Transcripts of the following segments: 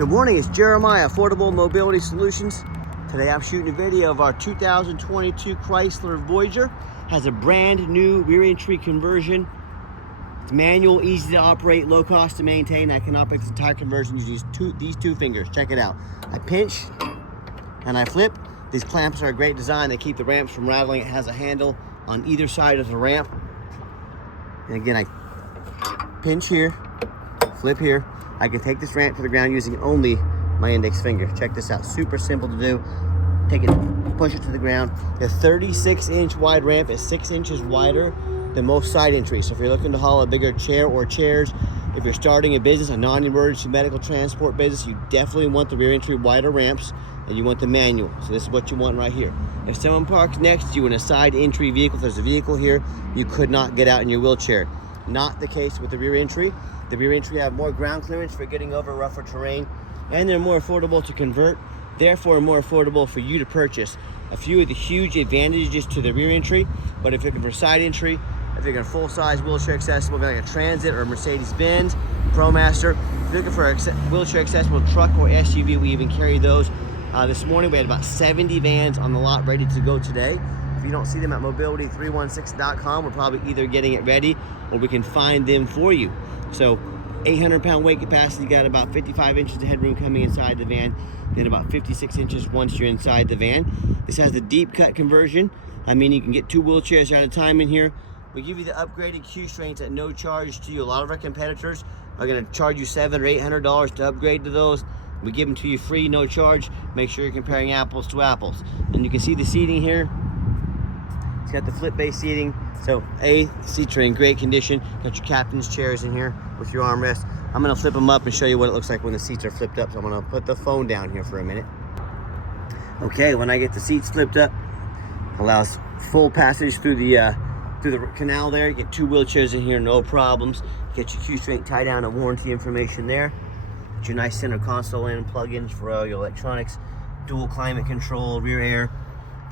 Good morning, it's Jeremiah, Affordable Mobility Solutions. Today I'm shooting a video of our 2022 Chrysler Voyager. Has a brand new rear entry conversion. It's manual, easy to operate, low cost to maintain. I can operate this entire conversion using these two fingers. Check it out. I pinch and I flip. These clamps are a great design. They keep the ramps from rattling. It has a handle on either side of the ramp. And again, I pinch here, flip here. I can take this ramp to the ground using only my index finger. Check this out, super simple to do. Take it, push it to the ground. The 36-inch wide ramp is 6 inches wider than most side entries. So if you're looking to haul a bigger chair or chairs, if you're starting a business, a non-emergency medical transport business, you definitely want the rear entry wider ramps and you want the manual. So this is what you want right here. If someone parks next to you in a side entry vehicle, if there's a vehicle here, you could not get out in your wheelchair. Not the case with the rear entry. The rear entry have more ground clearance for getting over rougher terrain, and they're more affordable to convert, therefore more affordable for you to purchase. A few of the huge advantages to the rear entry, but if you're looking for side entry, if you're looking for full-size wheelchair accessible, like a Transit or a Mercedes-Benz, ProMaster, if you're looking for a wheelchair accessible truck or SUV, we even carry those. This morning we had about 70 vans on the lot ready to go today. If you don't see them at mobility316.com, we're probably either getting it ready or we can find them for you. So 800-pound weight capacity, got about 55 inches of headroom coming inside the van, then about 56 inches once you're inside the van. This has the deep cut conversion. I mean, you can get 2 wheelchairs at a time in here. We give you the upgraded Q strains at no charge to you. A lot of our competitors are going to charge you $700 or $800 to upgrade to those. We give them to you free, no charge. Make sure you're comparing apples to apples. And you can see the seating here. It's got the flip base seating. So seats are in great condition. Got your captain's chairs in here with your armrest. I'm gonna flip them up and show you what it looks like when the seats are flipped up. So I'm gonna put the phone down here for a minute. Okay, when I get the seats flipped up, allows full passage through the canal there. You get 2 wheelchairs in here, no problems. Get your Q-Strength tie down and warranty information there. Get your nice center console in, plug-ins for all your electronics, dual climate control, rear air.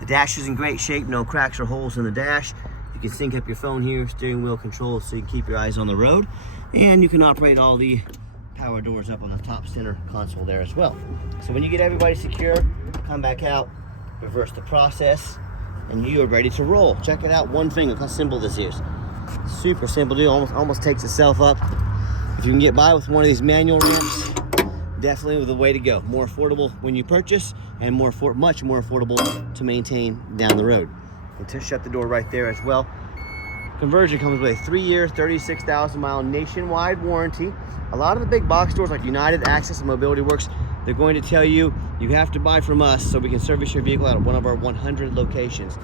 The dash is in great shape, no cracks or holes in the dash. You can sync up your phone here, steering wheel controls so you can keep your eyes on the road. And you can operate all the power doors up on the top center console there as well. So when you get everybody secure, come back out, reverse the process, and you are ready to roll. Check it out, one finger, look how simple this is. Super simple to do, almost takes itself up. If you can get by with one of these manual ramps, definitely the way to go. More affordable when you purchase, and much more affordable to maintain down the road. And to shut the door right there as well. Conversion comes with a 3-year, 36,000-mile nationwide warranty. A lot of the big box stores like United, Access, and Mobility Works, they're going to tell you you have to buy from us so we can service your vehicle at one of our 100 locations.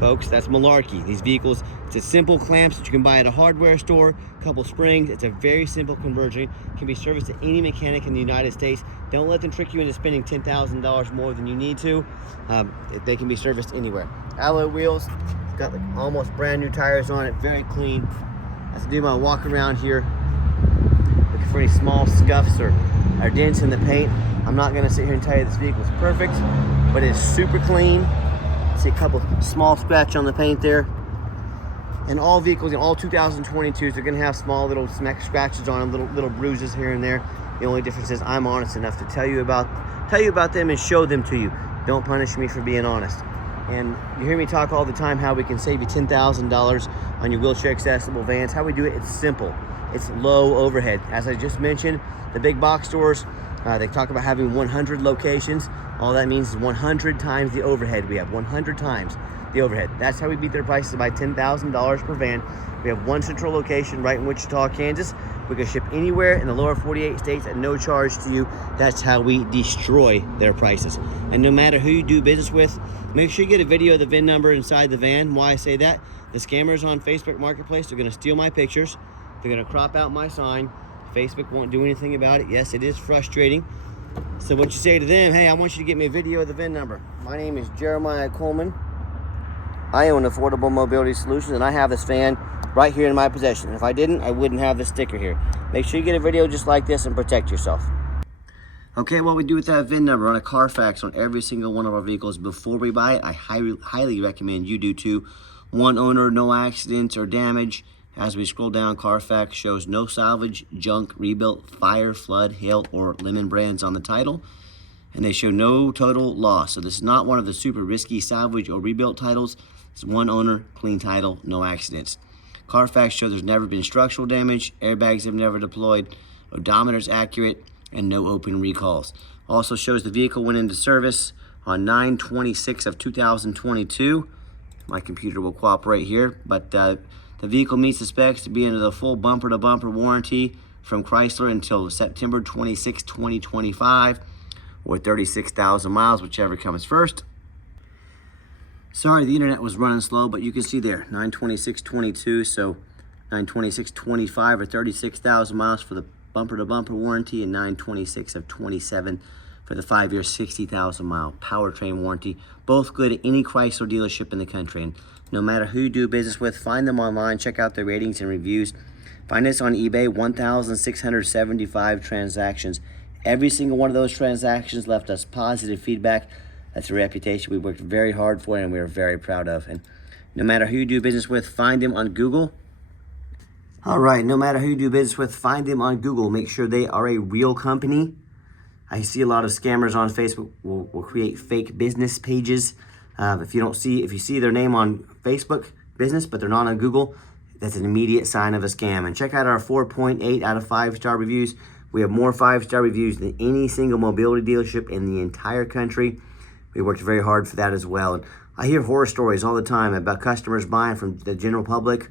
Folks, that's malarkey. These vehicles, it's a simple clamps that you can buy at a hardware store, a couple springs. It's a very simple conversion. It can be serviced to any mechanic in the United States. Don't let them trick you into spending $10,000 more than you need to. They can be serviced anywhere. Alloy wheels, got like almost brand new tires on it, very clean. As I do my walk around here, looking for any small scuffs or dents in the paint. I'm not gonna sit here and tell you this vehicle is perfect, but it's super clean. See a couple small scratch on the paint there. And all vehicles in all 2022s, they're gonna have small little scratches on them, little bruises here and there. The only difference is I'm honest enough to tell you about them and show them to you. Don't punish me for being honest. And you hear me talk all the time how we can save you $10,000 on your wheelchair accessible vans. How we do it, it's simple. It's low overhead. As I just mentioned, the big box stores, they talk about having 100 locations. All that means is 100 times the overhead. We have 100 times the overhead. That's how we beat their prices by $10,000 per van. We have one central location right in Wichita, Kansas. We can ship anywhere in the lower 48 states at no charge to you. That's how we destroy their prices. And no matter who you do business with, make sure you get a video of the VIN number inside the van. Why I say that? The scammers on Facebook Marketplace are gonna steal my pictures. They're gonna crop out my sign. Facebook won't do anything about it. Yes, it is frustrating. So what you say to them, hey, I want you to get me a video of the VIN number. My name is Jeremiah Coleman. I own Affordable Mobility Solutions, and I have this van right here in my possession. If I didn't, I wouldn't have this sticker here. Make sure you get a video just like this and protect yourself. Okay, what we do with that VIN number on a Carfax on every single one of our vehicles before we buy it, I highly recommend you do too. One owner, no accidents or damage. As we scroll down, Carfax shows no salvage, junk, rebuilt, fire, flood, hail, or lemon brands on the title. And they show no total loss. So this is not one of the super risky salvage or rebuilt titles. It's one owner, clean title, no accidents. Carfax shows there's never been structural damage, airbags have never deployed, odometer's accurate, and no open recalls. Also shows the vehicle went into service on 9/26 of 2022. My computer will cooperate here, but the vehicle meets the specs to be under the full bumper-to-bumper warranty from Chrysler until September 26, 2025, or 36,000 miles, whichever comes first. Sorry, the internet was running slow, but you can see there, 9/26/22, so 9/26/25 or 36,000 miles for the bumper-to-bumper warranty, and 9/26 of 27 for the 5-year 60,000 mile powertrain warranty. Both good at any Chrysler dealership in the country. And no matter who you do business with, find them online, check out their ratings and reviews. Find us on eBay, 1,675 transactions. Every single one of those transactions left us positive feedback. That's a reputation we worked very hard for and we are very proud of. And no matter who you do business with, find them on Google. All right, no matter who you do business with, find them on Google. Make sure they are a real company. I see a lot of scammers on Facebook will create fake business pages. If you see their name on Facebook business, but they're not on Google, that's an immediate sign of a scam. And check out our 4.8 out of 5-star reviews. We have more 5-star reviews than any single mobility dealership in the entire country. We worked very hard for that as well. And I hear horror stories all the time about customers buying from the general public,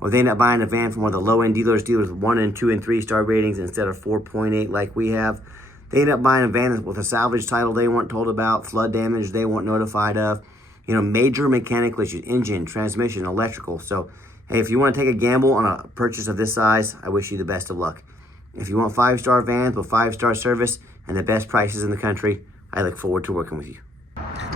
or they end up buying a van from one of the low-end dealers with 1 and 2 and 3-star ratings instead of 4.8 like we have. They end up buying a van with a salvage title they weren't told about, flood damage they weren't notified of, major mechanical issues, engine, transmission, electrical. So, hey, if you want to take a gamble on a purchase of this size, I wish you the best of luck. If you want 5-star vans with 5-star service and the best prices in the country, I look forward to working with you.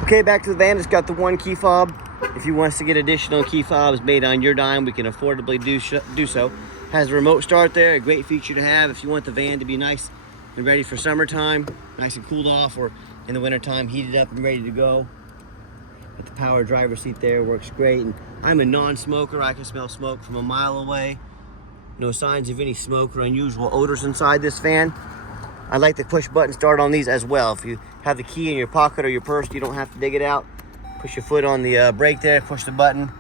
Okay, back to the van. It's got the one key fob. If you want us to get additional key fobs made on your dime, we can affordably do so. Has a remote start there, a great feature to have if you want the van to be nice and ready for summertime, nice and cooled off, or in the wintertime, heated up and ready to go. But the power driver seat there works great. And I'm a non-smoker. I can smell smoke from a mile away. No signs of any smoke or unusual odors inside this van. I like the push button start on these as well. If you have the key in your pocket or your purse, you don't have to dig it out. Push your foot on the brake there, push the button.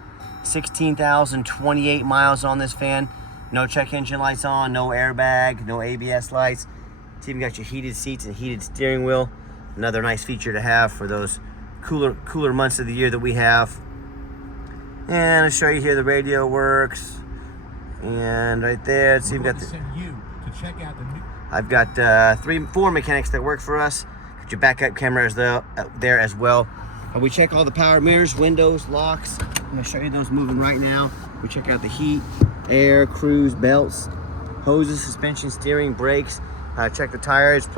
16,028 miles on this van. No check engine lights on, no airbag, no ABS lights. It's even got your heated seats and heated steering wheel. Another nice feature to have for those cooler months of the year that we have. And I'll show you here the radio works. And right there, so you've got I've got 4 mechanics that work for us. Got your backup cameras there as well. We check all the power mirrors, windows, locks. I'm gonna show you those moving right now. We check out the heat, air, cruise, belts, hoses, suspension, steering, brakes. Check the tires,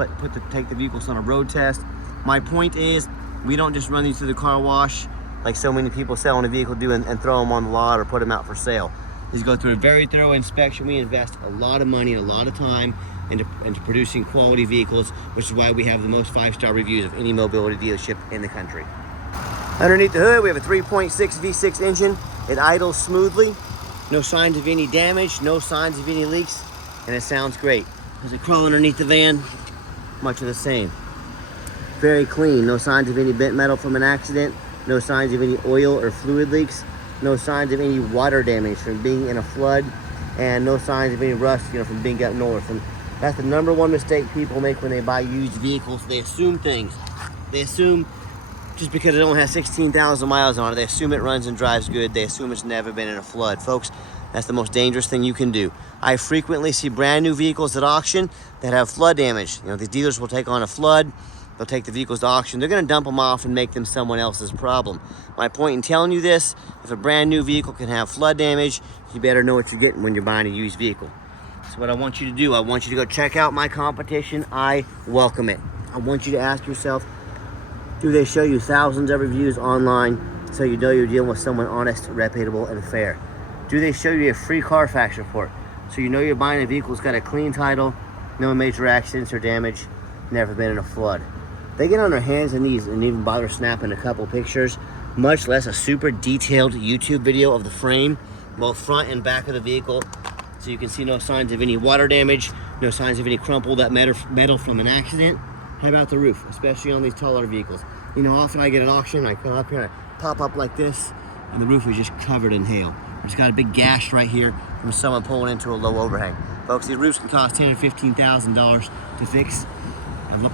take the vehicles on a road test. My point is, we don't just run these through the car wash like so many people selling a vehicle do and throw them on the lot or put them out for sale. These go through a very thorough inspection. We invest a lot of money and a lot of time into producing quality vehicles, which is why we have the most 5-star reviews of any mobility dealership in the country. Underneath the hood, we have a 3.6 V6 engine. It idles smoothly. No signs of any damage, no signs of any leaks, and it sounds great. As I crawl underneath the van, much of the same. Very clean, no signs of any bent metal from an accident, no signs of any oil or fluid leaks, no signs of any water damage from being in a flood, and no signs of any rust, from being up north. And that's the #1 mistake people make when they buy used vehicles. They assume things. They assume just because it only has 16,000 miles on it, they assume it runs and drives good. They assume it's never been in a flood. Folks, that's the most dangerous thing you can do. I frequently see brand new vehicles at auction that have flood damage. These dealers will take on a flood. They'll take the vehicles to auction. They're going to dump them off and make them someone else's problem. My point in telling you this, if a brand new vehicle can have flood damage, you better know what you're getting when you're buying a used vehicle. So what I want you to do, I want you to go check out my competition. I welcome it. I want you to ask yourself, do they show you thousands of reviews online so you know you're dealing with someone honest, reputable, and fair? Do they show you a free Carfax report so you know you're buying a vehicle that's got a clean title, no major accidents or damage, never been in a flood? They get on their hands and knees and even bother snapping a couple pictures, much less a super detailed YouTube video of the frame, both front and back of the vehicle. So you can see no signs of any water damage, no signs of any crumpled that metal from an accident. How about the roof, especially on these taller vehicles? You know, often I get an auction, I come up here, I pop up like this, and the roof is just covered in hail. It's got a big gash right here from someone pulling into a low overhang. Folks, these roofs can cost $10,000 or $15,000 to fix.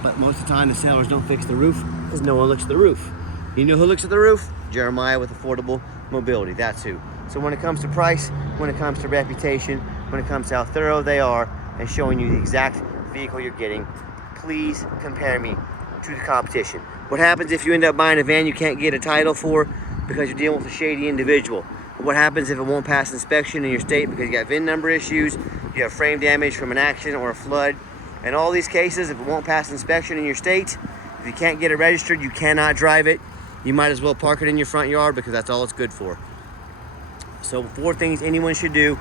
But most of the time, the sellers don't fix the roof because no one looks at the roof. You know who looks at the roof? Jeremiah with Affordable Mobility, that's who. So when it comes to price, when it comes to reputation, when it comes to how thorough they are and showing you the exact vehicle you're getting, please compare me to the competition. What happens if you end up buying a van you can't get a title for because you're dealing with a shady individual? What happens if it won't pass inspection in your state because you got VIN number issues, you have frame damage from an accident or a flood? In all these cases, if it won't pass inspection in your state, if you can't get it registered, you cannot drive it. You might as well park it in your front yard because that's all it's good for. So 4 things anyone should do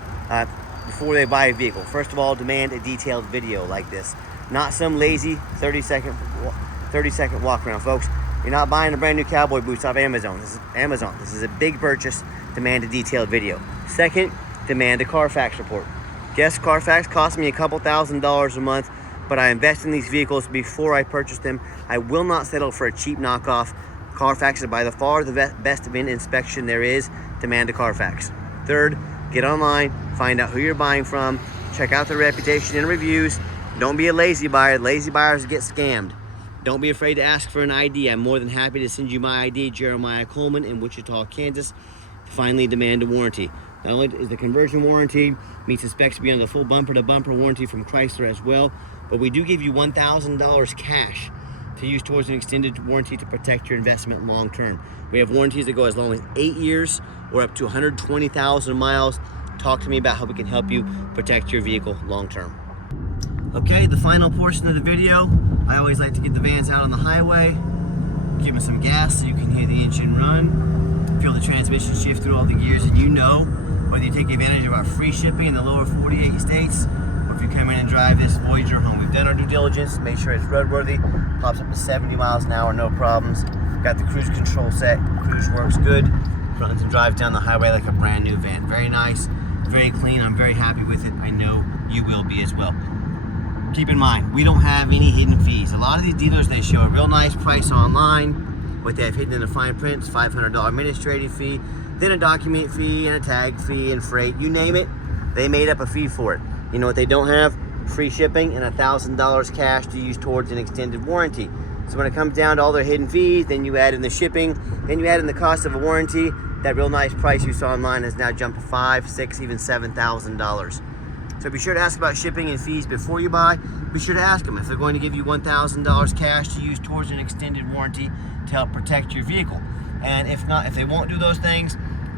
before they buy a vehicle. First of all, demand a detailed video like this. Not some lazy 30-second walk around, folks. You're not buying a brand new cowboy boots off Amazon. This is a big purchase. Demand a detailed video. Second, demand a Carfax report. Yes, Carfax costs me a couple $1,000s a month, but I invest in these vehicles before I purchase them. I will not settle for a cheap knockoff. Carfax is by far the best VIN inspection there is. Demand a Carfax. Third, get online, find out who you're buying from, check out their reputation and reviews. Don't be a lazy buyer. Lazy buyers get scammed. Don't be afraid to ask for an ID. I'm more than happy to send you my ID, Jeremiah Coleman in Wichita, Kansas. Finally, demand a warranty. Not only is the conversion warranty meets the specs beyond the full bumper-to-bumper warranty from Chrysler as well, but we do give you $1,000 cash to use towards an extended warranty to protect your investment long term. We have warranties that go as long as 8 years or up to 120,000 miles. Talk to me about how we can help you protect your vehicle long term. Okay, the final portion of the video, I always like to get the vans out on the highway, give them some gas so you can hear the engine run, feel the transmission shift through all the gears, and you know whether you take advantage of our free shipping in the lower 48 states, or if you come in and drive this Voyager home. We've done our due diligence, made sure it's roadworthy, pops up to 70 miles an hour, no problems. Got the cruise control set, cruise works good, runs and drives down the highway like a brand new van. Very nice, very clean, I'm very happy with it. I know you will be as well. Keep in mind, we don't have any hidden fees. A lot of these dealers, they show a real nice price online. What they have hidden in the fine print is $500 administrative fee, then a document fee and a tag fee and freight, you name it, they made up a fee for it. You know what they don't have? Free shipping and $1,000 cash to use towards an extended warranty. So when it comes down to all their hidden fees, then you add in the shipping, then you add in the cost of a warranty, that real nice price you saw online has now jumped to $5,000, $6,000, even $7,000. So be sure to ask about shipping and fees before you buy. Be sure to ask them if they're going to give you $1,000 cash to use towards an extended warranty to help protect your vehicle. And if not, if they won't do those things,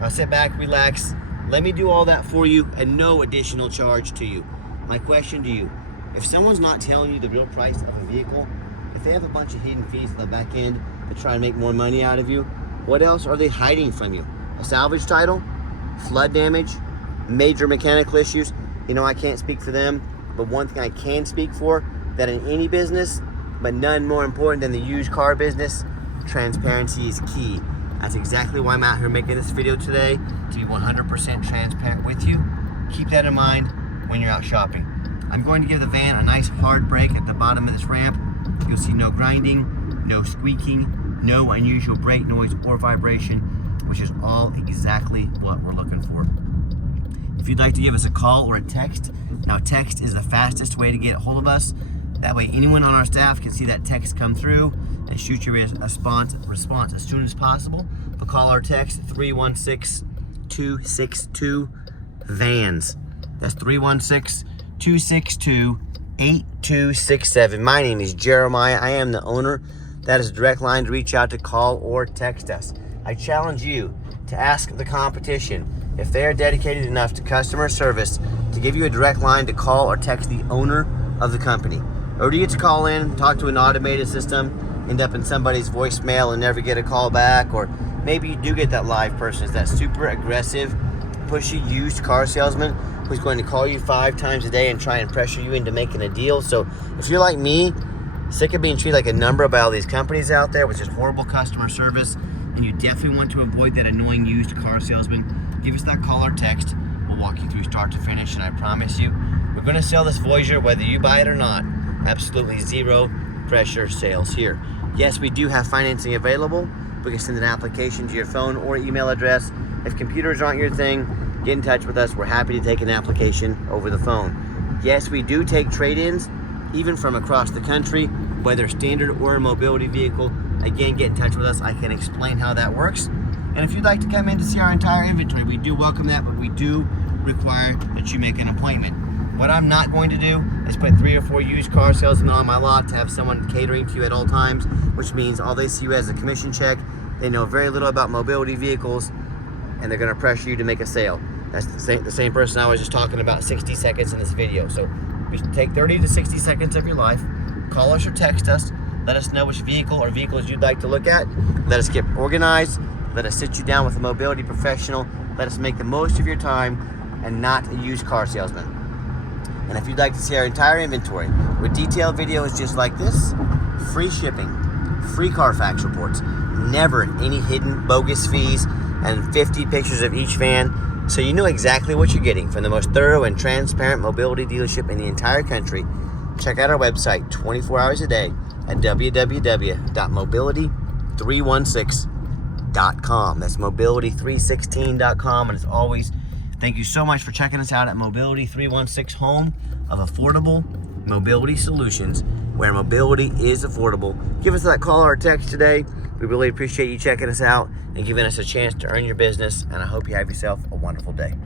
sit back, relax, let me do all that for you and no additional charge to you. My question to you, if someone's not telling you the real price of a vehicle, if they have a bunch of hidden fees on the back end to try and make more money out of you, what else are they hiding from you? A salvage title, flood damage, major mechanical issues? You know, I can't speak for them, but one thing I can speak for, that in any business, but none more important than the used car business, transparency is key. That's exactly why I'm out here making this video today, to be 100% transparent with you. Keep that in mind when you're out shopping. I'm going to give the van a nice hard brake at the bottom of this ramp. You'll see no grinding, no squeaking, no unusual brake noise or vibration, which is all exactly what we're looking for. If you'd like to give us a call or a text, now text is the fastest way to get a hold of us. That way anyone on our staff can see that text come through and shoot you a response as soon as possible. But call or text 316-262-VANS. That's 316-262-8267. My name is Jeremiah. I am the owner. That is a direct line to reach out to, call or text us. I challenge you to ask the competition if they are dedicated enough to customer service to give you a direct line to call or text the owner of the company. Or do you get to call in, talk to an automated system, end up in somebody's voicemail and never get a call back? Or maybe you do get that live person. It's that super aggressive, pushy used car salesman who's going to call you 5 times a day and try and pressure you into making a deal. So if you're like me, sick of being treated like a number by all these companies out there with just horrible customer service, and you definitely want to avoid that annoying used car salesman, give us that call or text. We'll walk you through start to finish, and I promise you, we're gonna sell this Voyager whether you buy it or not. Absolutely zero pressure sales here. Yes, we do have financing available. We can send an application to your phone or email address. If computers aren't your thing, get in touch with us. We're happy to take an application over the phone. Yes, we do take trade-ins, even from across the country, whether standard or a mobility vehicle. Again, get in touch with us. I can explain how that works. And if you'd like to come in to see our entire inventory, we do welcome that, but we do require that you make an appointment. What I'm not going to do is put 3 or 4 used car salesmen on my lot to have someone catering to you at all times, which means all they see you as a commission check. They know very little about mobility vehicles, and they're gonna pressure you to make a sale. That's the same person I was just talking about 60 seconds in this video. So we take 30 to 60 seconds of your life, call us or text us, let us know which vehicle or vehicles you'd like to look at, let us get organized, let us sit you down with a mobility professional, let us make the most of your time and not a used car salesman. And if you'd like to see our entire inventory with detailed videos just like this, free shipping, free Carfax reports, never any hidden bogus fees, and 50 pictures of each van, so you know exactly what you're getting from the most thorough and transparent mobility dealership in the entire country, check out our website 24 hours a day at www.mobility316.com. That's mobility316.com. And as always, thank you so much for checking us out at Mobility 316, home of affordable mobility solutions, where mobility is affordable. Give us that call or text today. We really appreciate you checking us out and giving us a chance to earn your business, and I hope you have yourself a wonderful day.